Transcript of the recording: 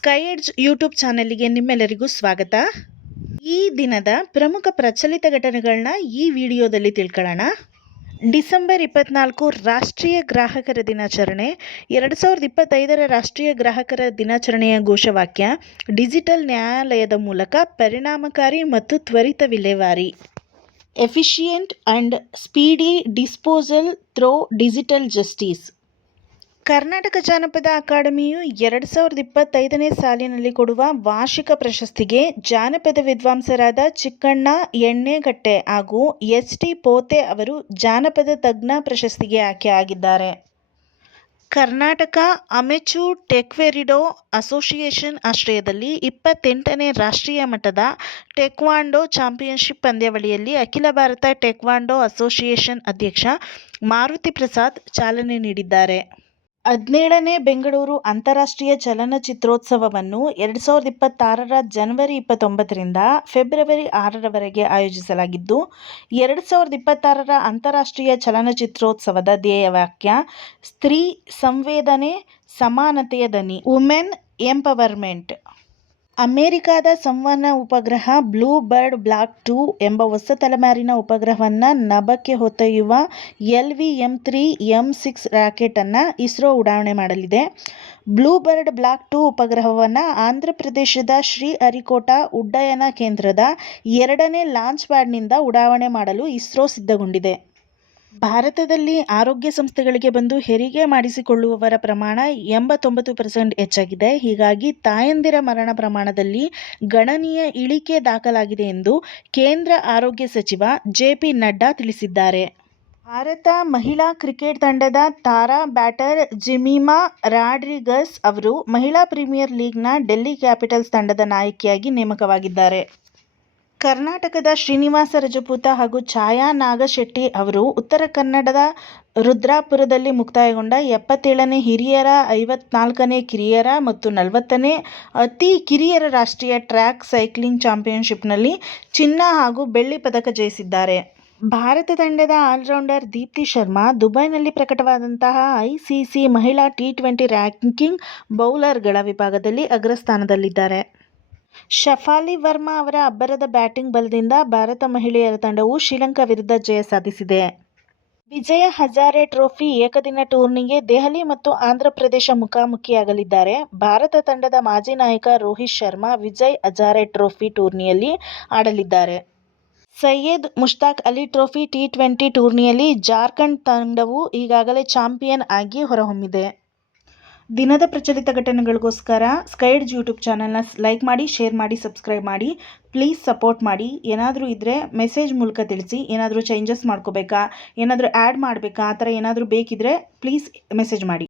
Sky edge YouTube ಚಾನೆಲ್ಗೆ ನಿಮ್ಮೆಲ್ಲರಿಗೂ ಸ್ವಾಗತ. ಈ ದಿನದ ಪ್ರಮುಖ ಪ್ರಚಲಿತ ಘಟನೆಗಳನ್ನ ಈ ವಿಡಿಯೋದಲ್ಲಿ ತಿಳ್ಕೊಳ್ಳೋಣ. ಡಿಸೆಂಬರ್ 24 ರಾಷ್ಟ್ರೀಯ ಗ್ರಾಹಕರ ದಿನಾಚರಣೆ. 2025 ರಾಷ್ಟ್ರೀಯ ಗ್ರಾಹಕರ ದಿನಾಚರಣೆಯ ಘೋಷವಾಕ್ಯ ಡಿಜಿಟಲ್ ನ್ಯಾಯಾಲಯದ ಮೂಲಕ ಪರಿಣಾಮಕಾರಿ ಮತ್ತು ತ್ವರಿತ ವಿಲೇವಾರಿ. Efficient and speedy disposal through digital justice. Karnataka ಜಾನಪದ ಅಕಾಡೆಮಿಯು 2025 ಸಾಲಿನಲ್ಲಿ ಕೊಡುವ ವಾರ್ಷಿಕ ಪ್ರಶಸ್ತಿಗೆ ಜಾನಪದ ವಿದ್ವಾಂಸರಾದ ಚಿಕ್ಕಣ್ಣ ಎಣ್ಣೆಗಟ್ಟೆ ಹಾಗೂ ಎಚ್.ಟಿ. ಪೋತೆ ಅವರು ಜಾನಪದ ತಜ್ಞ ಪ್ರಶಸ್ತಿಗೆ ಆಯ್ಕೆಯಾಗಿದ್ದಾರೆ. ಕರ್ನಾಟಕ ಅಮೆಚೂರ್ ಟೇಕ್ವೆರಿಡೋ ಅಸೋಸಿಯೇಷನ್ ಆಶ್ರಯದಲ್ಲಿ 28ನೇ ರಾಷ್ಟ್ರೀಯ ಮಟ್ಟದ ಟೇಕ್ವಾಂಡೋ ಚಾಂಪಿಯನ್ಶಿಪ್ ಪಂದ್ಯಾವಳಿಯಲ್ಲಿ ಅಖಿಲ ಭಾರತ ಟೇಕ್ವಾಂಡೋ ಅಸೋಸಿಯೇಷನ್ ಅಧ್ಯಕ್ಷ ಮಾರುತಿ ಪ್ರಸಾದ್ ಚಾಲನೆ ನೀಡಿದ್ದಾರೆ. 17ನೇ ಬೆಂಗಳೂರು ಅಂತಾರಾಷ್ಟ್ರೀಯ ಚಲನಚಿತ್ರೋತ್ಸವವನ್ನು 2026 ಜನವರಿ 29ರಿಂದ ಫೆಬ್ರವರಿ 6ರವರೆಗೆ ಆಯೋಜಿಸಲಾಗಿದ್ದು, 2026 ಅಂತಾರಾಷ್ಟ್ರೀಯ ಚಲನಚಿತ್ರೋತ್ಸವದ ಧ್ಯೇಯವಾಕ್ಯ ಸ್ತ್ರೀ ಸಂವೇದನೆ, ಸಮಾನತೆಯ ದನಿ, ವುಮೆನ್ ಎಂಪವರ್ಮೆಂಟ್. ಅಮೆರಿಕಾದ ಸಂವಹನ ಉಪಗ್ರಹ ಬ್ಲೂ ಬರ್ಡ್ ಬ್ಲಾಕ್ 2 ಎಂಬ ಹೊಸ ತಲೆಮಾರಿನ ಉಪಗ್ರಹವನ್ನು ನಭಕ್ಕೆ ಹೊತ್ತೊಯ್ಯುವ LV-M3 M6 ರಾಕೆಟ್ ಅನ್ನು ಇಸ್ರೋ ಉಡಾವಣೆ ಮಾಡಲಿದೆ. ಬ್ಲೂ ಬರ್ಡ್ ಬ್ಲಾಕ್ 2 ಉಪಗ್ರಹವನ್ನು ಆಂಧ್ರಪ್ರದೇಶದ ಶ್ರೀಹರಿಕೋಟಾ ಉಡ್ಡಯನ ಕೇಂದ್ರದ 2ನೇ ಲಾಂಚ್ ಪ್ಯಾಡ್ನಿಂದ ಉಡಾವಣೆ ಮಾಡಲು ಇಸ್ರೋ ಸಿದ್ಧಗೊಂಡಿದೆ. ಭಾರತದಲ್ಲಿ ಆರೋಗ್ಯ ಸಂಸ್ಥೆಗಳಿಗೆ ಬಂದು ಹೆರಿಗೆ ಮಾಡಿಸಿಕೊಳ್ಳುವವರ ಪ್ರಮಾಣ 89% ಹೆಚ್ಚಾಗಿದೆ. ಹೀಗಾಗಿ ತಾಯಂದಿರ ಮರಣ ಪ್ರಮಾಣದಲ್ಲಿ ಗಣನೀಯ ಇಳಿಕೆ ದಾಖಲಾಗಿದೆ ಎಂದು ಕೇಂದ್ರ ಆರೋಗ್ಯ ಸಚಿವ ಜೆ.ಪಿ. ನಡ್ಡಾ ತಿಳಿಸಿದ್ದಾರೆ. ಭಾರತ ಮಹಿಳಾ ಕ್ರಿಕೆಟ್ ತಂಡದ ತಾರಾ ಬ್ಯಾಟರ್ ಜೆಮಿಮಾ ರಾಡ್ರಿಗಸ್ ಅವರು ಮಹಿಳಾ ಪ್ರೀಮಿಯರ್ ಲೀಗ್ನ ಡೆಲ್ಲಿ ಕ್ಯಾಪಿಟಲ್ಸ್ ತಂಡದ ನಾಯಕಿಯಾಗಿ ನೇಮಕವಾಗಿದ್ದಾರೆ. ಕರ್ನಾಟಕದ ಶ್ರೀನಿವಾಸ ರಜಪೂತ ಹಾಗೂ ಛಾಯಾ ನಾಗಶೆಟ್ಟಿ ಅವರು ಉತ್ತರ ಕನ್ನಡದ ರುದ್ರಾಪುರದಲ್ಲಿ ಮುಕ್ತಾಯಗೊಂಡ 77ನೇ ಹಿರಿಯರ, 54ನೇ ಕಿರಿಯರ ಮತ್ತು 40ನೇ ಅತಿ ಕಿರಿಯರ ರಾಷ್ಟ್ರೀಯ ಟ್ರ್ಯಾಕ್ ಸೈಕ್ಲಿಂಗ್ ಚಾಂಪಿಯನ್ಶಿಪ್ನಲ್ಲಿ ಚಿನ್ನ ಹಾಗೂ ಬೆಳ್ಳಿ ಪದಕ ಜಯಿಸಿದ್ದಾರೆ. ಭಾರತ ತಂಡದ ಆಲ್ರೌಂಡರ್ ದೀಪ್ತಿ ಶರ್ಮಾ ದುಬೈನಲ್ಲಿ ಪ್ರಕಟವಾದಂತಹ ICC ಮಹಿಳಾ T20 ರ್ಯಾಂಕಿಂಗ್ ಬೌಲರ್ಗಳ ವಿಭಾಗದಲ್ಲಿ ಅಗ್ರಸ್ಥಾನದಲ್ಲಿದ್ದಾರೆ. ಶಫಾಲಿ ವರ್ಮಾ ಅವರ ಅಬ್ಬರದ ಬ್ಯಾಟಿಂಗ್ ಬಲದಿಂದ ಭಾರತ ಮಹಿಳೆಯರ ತಂಡವು ಶ್ರೀಲಂಕಾ ವಿರುದ್ಧ ಜಯ ಸಾಧಿಸಿದೆ. ವಿಜಯ್ ಹಜಾರೆ ಟ್ರೋಫಿ ಏಕದಿನ ಟೂರ್ನಿಗೆ ದೆಹಲಿ ಮತ್ತು ಆಂಧ್ರಪ್ರದೇಶ ಮುಖಾಮುಖಿಯಾಗಲಿದ್ದಾರೆ. ಭಾರತ ತಂಡದ ಮಾಜಿ ನಾಯಕ ರೋಹಿತ್ ಶರ್ಮಾ ವಿಜಯ್ ಹಜಾರೆ ಟ್ರೋಫಿ ಟೂರ್ನಿಯಲ್ಲಿ ಆಡಲಿದ್ದಾರೆ. ಸಯ್ಯದ್ ಮುಷ್ತಾಕ್ ಅಲಿ ಟ್ರೋಫಿ T20 ಟೂರ್ನಿಯಲ್ಲಿ ಜಾರ್ಖಂಡ್ ತಂಡವು ಈಗಾಗಲೇ ಚಾಂಪಿಯನ್ ಆಗಿ ಹೊರಹೊಮ್ಮಿದೆ. ದಿನದ ಪ್ರಚಲಿತ ಘಟನೆಗಳಿಗೋಸ್ಕರ ಸ್ಕೈ ಎಡ್ಜ್ ಯೂಟ್ಯೂಬ್ ಚಾನಲ್ನ ಲೈಕ್ ಮಾಡಿ, ಶೇರ್ ಮಾಡಿ, ಸಬ್ಸ್ಕ್ರೈಬ್ ಮಾಡಿ. ಪ್ಲೀಸ್ ಸಪೋರ್ಟ್ ಮಾಡಿ. ಏನಾದರೂ ಇದ್ದರೆ ಮೆಸೇಜ್ ಮೂಲಕ ತಿಳಿಸಿ. ಏನಾದರೂ ಚೇಂಜಸ್ ಮಾಡ್ಕೋಬೇಕಾ, ಏನಾದರೂ ಆ್ಯಡ್ ಮಾಡಬೇಕಾ, ಆ ಥರ ಏನಾದರೂ ಬೇಕಿದ್ದರೆ ಪ್ಲೀಸ್ ಮೆಸೇಜ್ ಮಾಡಿ.